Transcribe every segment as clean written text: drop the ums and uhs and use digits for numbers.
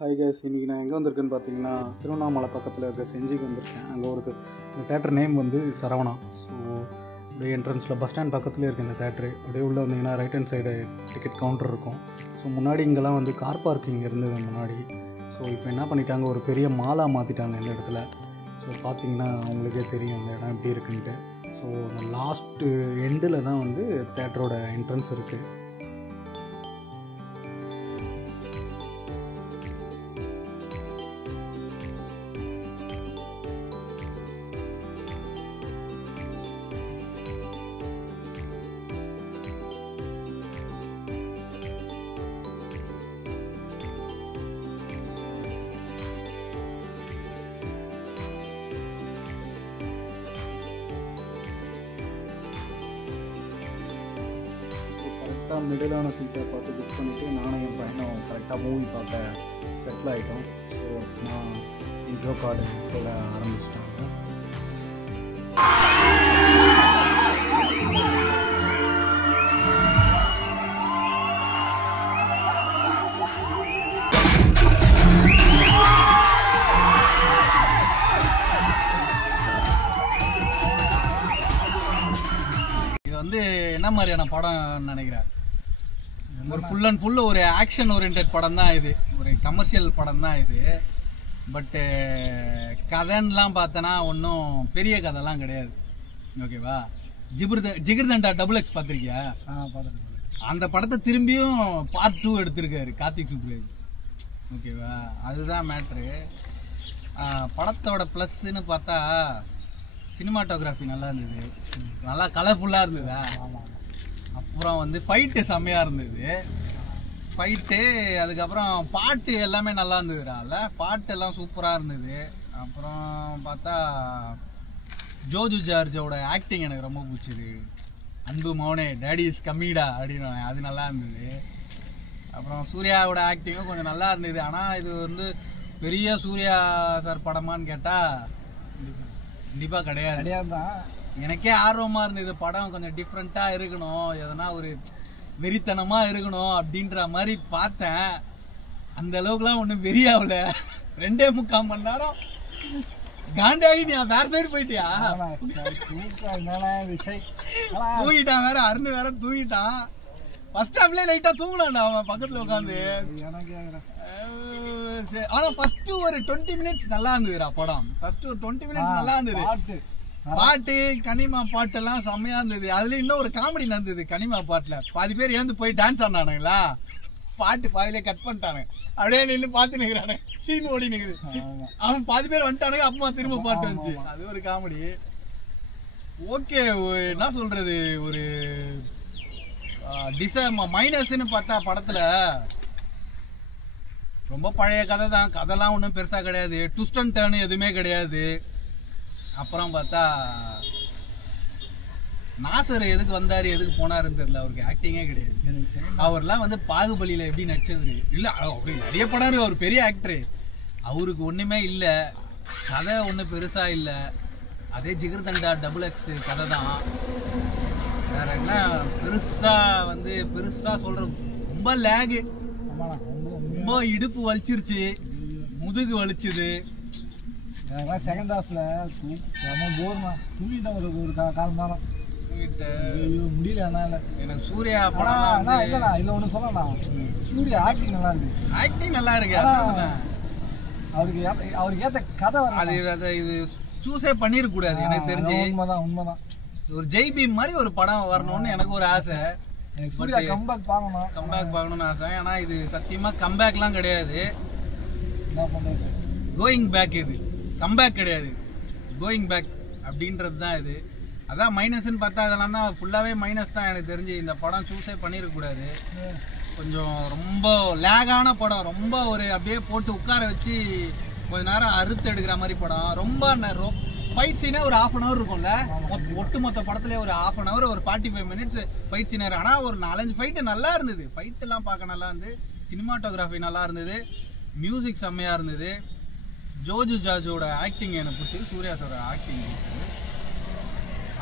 Hi guys, இன்றைக்கி நான் எங்கே வந்திருக்கேன்னு பார்த்தீங்கன்னா திருவண்ணாமலை பக்கத்தில் இருக்க செஞ்சிக்கு வந்திருக்கேன். அங்கே இந்த தேட்டர் நேம் வந்து சரவணா. ஸோ அப்படியே என்ட்ரன்ஸில் பஸ் ஸ்டாண்ட் பக்கத்துலேயே இருக்குது இந்த தேட்ரு. அப்படியே உள்ளே வந்தீங்கன்னா right hand side ticket counter இருக்கும். ஸோ முன்னாடி இங்கெல்லாம் வந்து கார் பார்க்கிங் இருந்தது முன்னாடி. ஸோ இப்போ என்ன பண்ணிட்டாங்க, ஒரு பெரிய மாலாக மாற்றிட்டாங்க இந்த இடத்துல. ஸோ பார்த்தீங்கன்னா அவங்களுக்கே தெரியும் இந்த இடம் எப்படி இருக்குன்ட்டு. ஸோ அந்த லாஸ்ட்டு எண்டில் தான் வந்து தேட்டரோட என்ட்ரன்ஸ் இருக்குது. கரெக்டாக மிடிலான சீட்டை பார்த்து புக் பண்ணிவிட்டு நானும் என் பையனும் கரெக்டாக மூவி பார்க்க செட்டில் ஆகிட்டோம். ஸோ நான் இன்ட்ரோ கார்டு போட ஆரம்பிச்சிட்டாங்க. இது வந்து என்ன மாதிரியான படம் நினைக்கிறேன், ஒரு ஃபுல் அண்ட் ஃபுல் ஒரு ஆக்ஷன் ஓரியன்ட் படம் தான் இது, ஒரு கமர்ஷியல் படம் தான் இது. பட்டு கதைன்னெலாம் பார்த்தோன்னா ஒன்றும் பெரிய கதைலாம் கிடையாது. ஓகேவா? ஜிகிர்தண்டா XX பார்த்துருக்கியா? அந்த படத்தை திரும்பியும் பார்ட் 2 எடுத்திருக்காரு கார்த்திக் சுப்ராஜ். ஓகேவா? அதுதான் மேட்ரு. படத்தோட ப்ளஸ்ன்னு பார்த்தா சினிமாட்டோகிராஃபி நல்லா இருந்தது, நல்லா கலர்ஃபுல்லாக இருந்ததா. அப்புறம் வந்து ஃபைட்டு செம்மையாக இருந்தது, ஃபைட்டு. அதுக்கப்புறம் பாட்டு எல்லாமே நல்லா இருந்ததுல, பாட்டு எல்லாம் சூப்பராக இருந்தது. அப்புறம் பார்த்தா ஜோஜு ஜார்ஜோட ஆக்டிங் எனக்கு ரொம்ப பிடிச்சிது. அன்பு மௌனே டேடி இஸ் கம்மிடா அப்படின்னு, அது நல்லா இருந்தது. அப்புறம் சூர்யாவோட ஆக்டிங்கும் கொஞ்சம் நல்லா இருந்தது. ஆனால் இது வந்து பெரிய சூர்யா சார் படமான்னு கேட்டால் கண்டிப்பாக கிடையாது. எனக்கே ஆர்வமாக இருந்தது, படம் கொஞ்சம் டிஃப்ரெண்ட்டாக இருக்கணும், எதனா ஒரு வெறித்தனமாக இருக்கணும் அப்படின்ற மாதிரி பார்த்தேன். அந்த அளவுக்குலாம் ஒன்றும் வெறியாகல. 2.25 மணி நேரம் காண்டாகி நீ வேற சைடு போயிட்டியா? தூங்கிட்டான் வேற, அருண் வேற தூங்கிட்டான். ஃபர்ஸ்ட் ஹாஃப்லேயே லைட்டாக தூங்கினான்டா அவன் பக்கத்தில் உட்காந்து. ஆனால் ஃபர்ஸ்ட் ஒரு 20 மினிட்ஸ் நல்லா இருந்ததுடா படம். ஃபர்ஸ்ட் ஒரு 20 மினிட்ஸ் நல்லா இருந்தது. பாட்டு கனிமா பாட்டெல்லாம் செம்மையா இருந்தது. அதுல இன்னும் ஒரு காமெடி நடந்தது கனிமா பாட்டுல. பாதி பேர் ஏந்து போய் டான்ஸ் ஆனானுங்களா, பாட்டு பாதியிலே கட் பண்ணிட்டானுங்க. அப்படியே நின்று பார்த்து நிற்கிறானு, சீன் ஓடி நிற்குது. அவன் பாதி பேர் வந்துட்டானுங்க, அப்பமா திரும்ப பாட்டு வந்துச்சு. அது ஒரு காமெடி. ஓகே, என்ன சொல்றது, ஒரு மைனஸ்ன்னு பார்த்தா படத்துல ரொம்ப பழைய கதை தான். கதைலாம் ஒன்றும் பெருசா கிடையாது, ட்விஸ்ட் அண்ட் டர்ன் எதுவுமே கிடையாது. அப்புறம் பார்த்தா நாசர் எதுக்கு வந்தார் எதுக்கு போனாருன்னு தெரியல, அவருக்கு ஆக்டிங்கே கிடையாது. அவர்லாம் வந்து பாகுபலியில் எப்படி நடிச்சவர் இல்லை, அவரு நிறைய படம், அவர் பெரிய ஆக்டரு, அவருக்கு ஒன்றுமே இல்லை, கதை ஒன்றும் பெருசாக இல்லை. அதே ஜிகிர்தண்டா XX கதை தான். வேற என்ன பெருசாக சொல்கிற, ரொம்ப லேகு, ரொம்ப இடுப்பு வலிச்சிருச்சு, முதுகு வலிச்சுது. செகண்ட் ஹாஃப்ல தூங்கிட்டேன் ஒரு கால் நேரம் முடியல. என்னால எனக்கு சூர்யா படம் இதுல ஒண்ணு சொல்லலாம், சூர்யா ஆக்டிங் நல்லா இருக்கு. ஆக்டிங் நல்லா இருக்கு. அவருக்கு ஏத்த கதை அது இது சூஸே பண்ணிருக்க கூடாது எனக்கு தெரிஞ்சு. உண்மைதான். ஒரு ஜெய்பி மாதிரி ஒரு படம் வரணும்னு எனக்கு ஒரு ஆசை. சூர்யா கம்பேக் பார்க்கணும்னு ஆசை. ஆனா இது சத்தியமா கம்பேக்லாம் கிடையாது, என்ன பண்றது, கோயிங் பேக். இது கம்பேக் கிடையாது, கோயிங் பேக் அப்படின்றது தான் இது. அதான் மைனஸ்ன்னு பார்த்தா அதெல்லாம் தான் ஃபுல்லாகவே மைனஸ் தான் எனக்கு தெரிஞ்சு. இந்த படம் சூஸே பண்ணிடக்கூடாது. கொஞ்சம் ரொம்ப லேகான படம், ரொம்ப ஒரு அப்படியே போட்டு உட்கார வச்சு கொஞ்ச நேரம் அறுத்து எடுக்கிற மாதிரி படம். ரொம்ப ஃபைட் சீனே ஒரு 1/2 hour இருக்கும்ல, ஒட்டு மொத்த படத்துலேயே ஒரு 1/2 hour, ஒரு 45 minutes ஃபைட் சீனர். ஆனால் ஒரு 4-5 ஃபைட்டு நல்லா இருந்தது, ஃபைட்டெல்லாம் பார்க்க நல்லா இருந்தது, சினிமாட்டோகிராஃபி நல்லா இருந்தது, மியூசிக் செம்மையாக இருந்தது. ஜோஜு ஜார்ஜோட ஆக்டிங் எனக்கு பிடிச்சது, சூர்யா சாரோட ஆக்டிங் பிடிச்சது.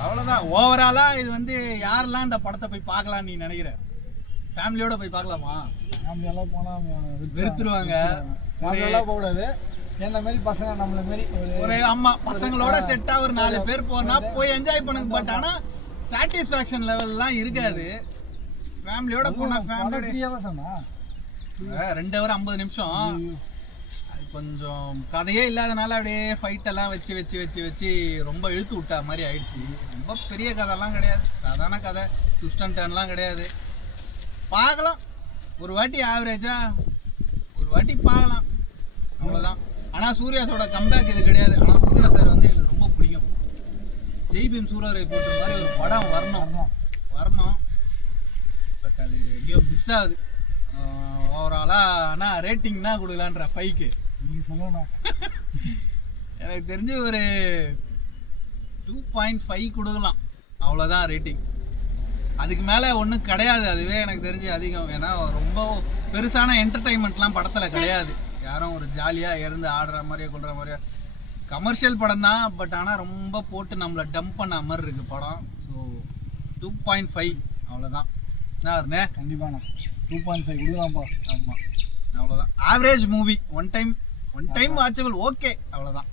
அவ்வளோதான். ஓவராலாக இது வந்து யாரெல்லாம் இந்த படத்தை போய் பார்க்கலான்னு நீ நினைக்கிற? ஃபேமிலியோட போய் பார்க்கலாமா? ஃபேமிலியெல்லாம் போனால் வெறுத்துருவாங்க. ஃபேமிலியெல்லாம் போகக்கூடாது. என்ன மாரி பசங்க நம்மள மாரி ஒரு அம்மா பசங்களோட செட்டாக ஒரு 4 பேர் போனால் போய் என்ஜாய் பண்ணுங்க. பட் ஆனால் சாட்டிஸ்ஃபேக்ஷன் லெவல்லாம் இருக்காது. ஃபேமிலியோட போனால் ஃபேமிலியோட 3 hours 2 hour 50 நிமிஷம். அது கொஞ்சம் கதையே இல்லாதனால அப்படியே ஃபைட்டெல்லாம் வச்சு ரொம்ப இழுத்து விட்டா மாதிரி ஆயிடுச்சு. ரொம்ப பெரிய கதைலாம் கிடையாது, சாதாரண கதை, ட்விஸ்ட் அண்ட் டர்ன்லாம் கிடையாது. பார்க்கலாம் ஒரு வாட்டி, ஆவரேஜாக ஒரு வாட்டி பார்க்கலாம், அவ்வளோதான். ஆனால் சூர்யாஸோட கம்பேக் இது கிடையாது. ஆனால் சூர்யா சார் வந்து எனக்கு ரொம்ப பிடிக்கும். ஜெய் பீம் சூரரை போட்ட மாதிரி ஒரு படம் வரணும். பட் அது எங்கேயோ மிஸ் ஆகுது ஓவராலாக. ஆனால் ரேட்டிங்னா கொடுக்கலான்ற 5க்கு நீங்கள் சொல்லணும். எனக்கு தெரிஞ்சு ஒரு 2.5 கொடுக்கலாம், அவ்வளோதான் ரேட்டிங். அதுக்கு மேலே ஒன்றும் கிடையாது. அதுவே எனக்கு தெரிஞ்சு அதிகம். ஏன்னா ரொம்ப பெருசான என்டர்டைன்மெண்ட்லாம் படத்தில் கிடையாது. யாரும் ஒரு ஜாலியாக இருந்து ஆடுற மாதிரியோ கொள்கிற மாதிரியோ கமர்ஷியல் படம் தான். பட் ஆனால் ரொம்ப போட்டு நம்மளை டம்ப் பண்ண மாதிரி இருக்குது படம். ஸோ 2.5 அவ்வளோதான். என்ன வருண்ணே? கண்டிப்பாண்ணா 2.5 கொடுக்கலாம்ப்பா. ஆமாம், அவ்வளோதான். Average movie, one time watchable, okay, அவ்வளோதான்.